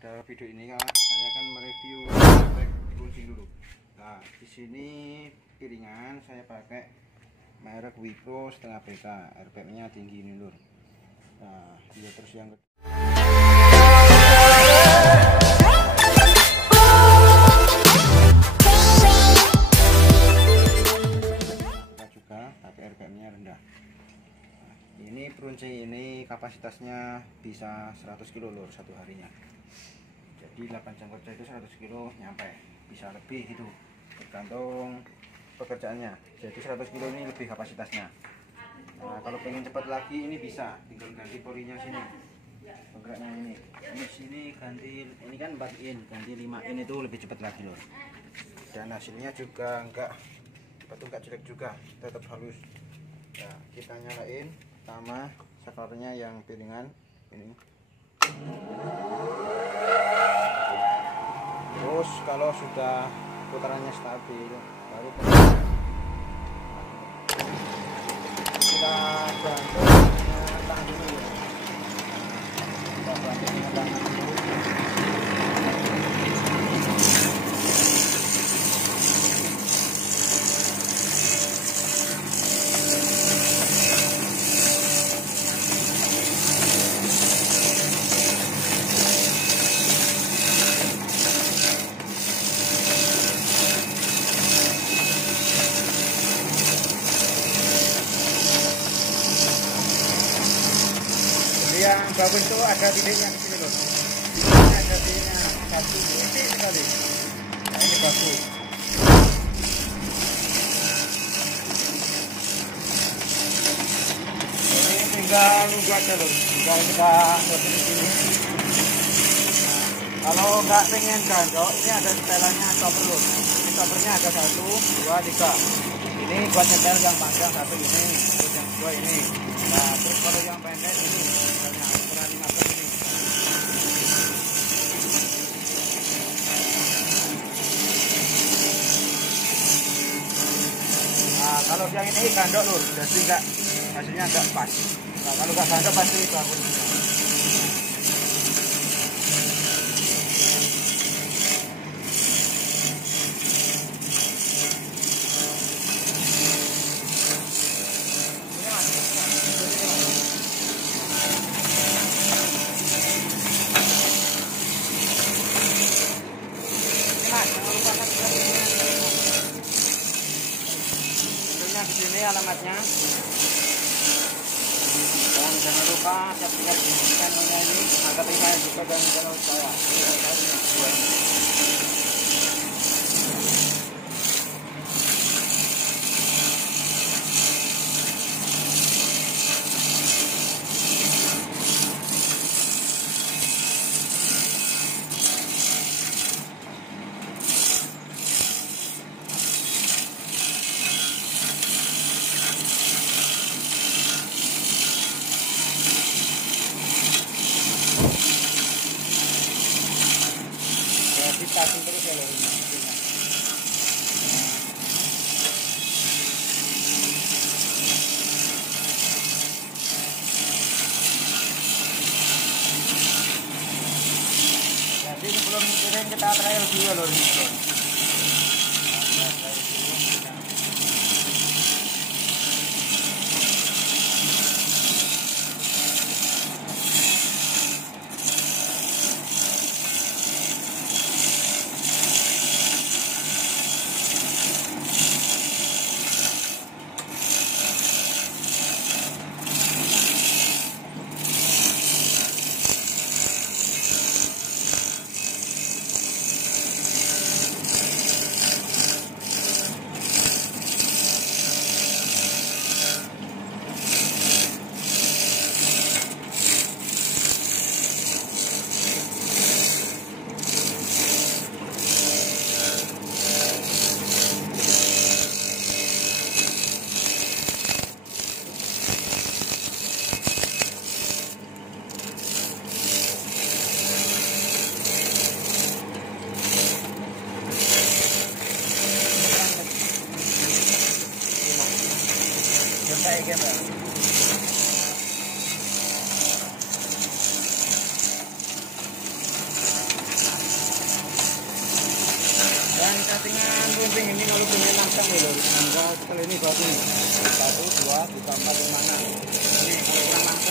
pada video ini saya akan mereview spek runcing dulu. Nah, di sini piringan saya pakai merek Wipro setengah beta, RPM-nya tinggi ini lur. Nah, dia terus yang kita juga pakai RPM-nya rendah. Ini peruncing ini kapasitasnya bisa 100 kilo lur satu harinya. Jadi 8 jam kerja itu 100 kilo nyampe, bisa lebih itu tergantung pekerjaannya. Jadi 100 kilo ini lebih kapasitasnya. Nah, kalau pengen cepat lagi ini bisa tinggal ganti porinya sini, penggeraknya ini sini ganti, ini kan 4 in ganti 5 in itu lebih cepat lagi lur. Dan hasilnya juga enggak jelek juga, tetap halus. Nah, kita nyalain pertama saklarnya yang piringan ini. Terus kalau sudah putarannya stabil baru kita bantu dengan tangan dulu. Kita bantu dengan tangan dulu. Yang bagus itu ada titiknya di sini loh. Ini ada titiknya satu titik sekali. Nah, ini bagus. Ini tinggal nunggu aja loh. Tinggal kita buatin di sini. Nah, kalau nggak pengen gandok, ini ada setelannya stopper loh. Ini stoppernya ada 1, 2, 3. Ini buat setel yang panjang satu ini, terus yang kedua ini. Nah, terus kalau yang pendek ini. Kalau yang ini gandok lur, jadi enggak hasilnya enggak pas. Nah, kalau enggak gandok pasti bangun semua. Di sini alamatnya, dan jangan lupa subscribe di channelnya ini, agar saya juga dan channel saya. Ditarik terus ya lor ini. Jadi sebelum kirim kita trial dulu lor ini. settingan runcing ini kalau pengen langsung ya lur, angka setelah ini bagus nih 1, 2, 3, 4, 5, 6 ini kalau kurang langsung